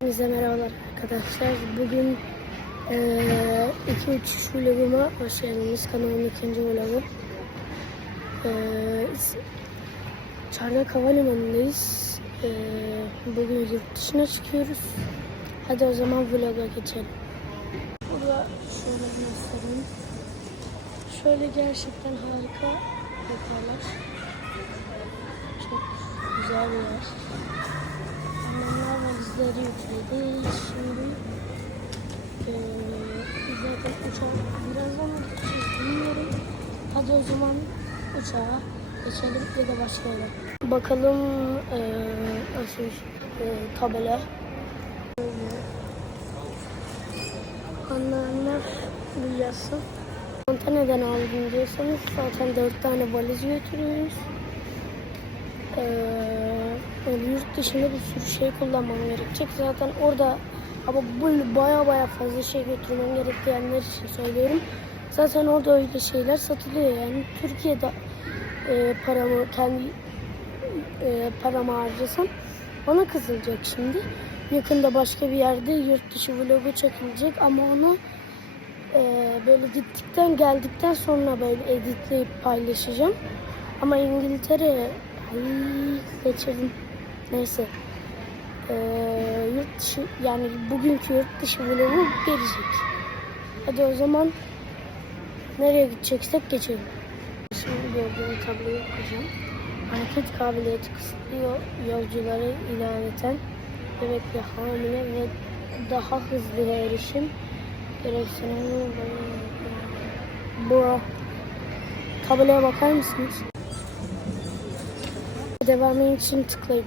Hepinize merhabalar arkadaşlar. Bugün eee iki uçuş vloguma hoş geldiniz. Kanalımın ikinci vlogu. Eee Çardak Havalimanı'ndayız. Eee bugün yurt dışına çıkıyoruz. Hadi o zaman vloga geçelim. Burada şöyle göstereyim. Şöyle gerçekten harika yaparlar. Çok güzel bir yer. Valizleri yükledi. Şimdi eee zaten uçağa birazdan bilmiyorum. Hadi o zaman uçağa geçelim ya da başlayalım. Bakalım eee nasıl eee, tabela. Annemler bu yazsın. Çanta neden aldım diyorsanız zaten dört tane valiz götürüyoruz. Ee, yani yurt dışında bir sürü şey kullanmam gerekecek. Zaten orada ama böyle baya baya fazla şey götürmem gerektiğinler için söylüyorum. Zaten orada öyle şeyler satılıyor yani. Türkiye'de e, paramı kendi e, paramı harcasam bana kızılacak şimdi. Yakında başka bir yerde yurt dışı vlogu çekilecek ama onu e, böyle gittikten geldikten sonra böyle editleyip paylaşacağım. Ama İngiltere ay kaçırdım. Neyse. Ee, yurt dışı yani bugünkü yurt dışı vlogu gelecek. Hadi o zaman nereye gideceksek geçelim. Şimdi gördüğüm tabloyu okuyacağım. Hareket kabiliyeti kısıtlıyor yolcuları ilaveten bebekle hamile ve daha hızlı erişim gereksinim bu tabelaya bakar mısınız? Devamı için tıklayın.